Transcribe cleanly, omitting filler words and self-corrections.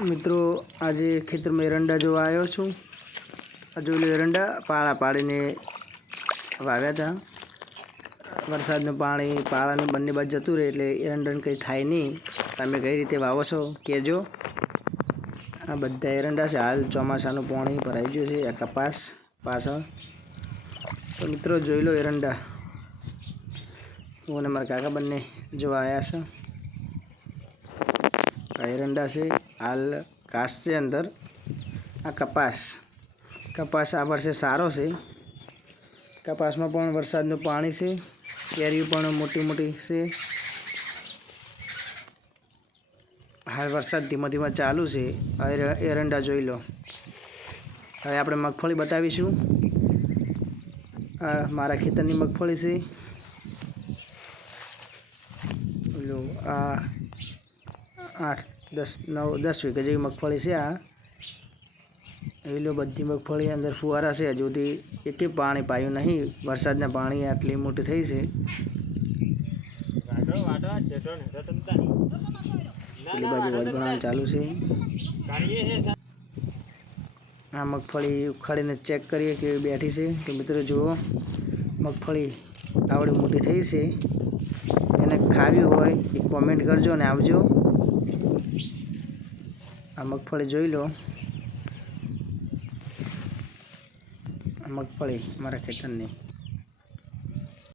મિત્રો આજે ખેતરમાં એરંડા જોવા આવ્યો છું। આ જોઈ લો, એરંડા પાળા પાડીને વાવ્યા હતા। વરસાદનું પાણી પાળાની બંને બાજુ જતું રહે એટલે એરંડાને કંઈ થાય નહીં। તમે કઈ રીતે વાવો છો કહેજો। આ બધા એરંડા છે, હાલ ચોમાસાનું પાણી ભરાઈ ગયું છે। આ કપાસ પાછળ તો મિત્રો જોઈ લો એરંડા, હું અને મારા કાકા બંને જોવા આવ્યા છે। આ એરંડા છે, હાલ ઘાસ છે અંદર। આ કપાસ આ વર્ષે સારો છે। કપાસમાં પણ વરસાદનું પાણી છે, કેરીઓ પણ મોટી મોટી છે। હાલ વરસાદ ધીમા ધીમા ચાલુ છે। એરંડા જોઈ લો। હવે આપણે મગફળી બતાવીશું। આ મારા ખેતરની મગફળી છે। લો, આ 8, 10, 9, 10 વીઘા જેવી મગફળી છે। આ એ લો, બધી મગફળી અંદર ફુવારા છે। હજુ સુધી એકે પાણી પાયું નહીં। વરસાદના પાણી આટલી મોટી થઈ છે। પેલી બાજુ વજવણ ચાલુ છે। આ મગફળી ઉખાડીને ચેક કરીએ કે બેઠી છે તો મિત્રો જુઓ, મગફળી આવડી મોટી થઈ છે। એને ખાવી હોય એ કોમેન્ટ કરજો અને આવજો। આ મગફળી જોઈ લો, આ મગફળી મારા ખેતરની।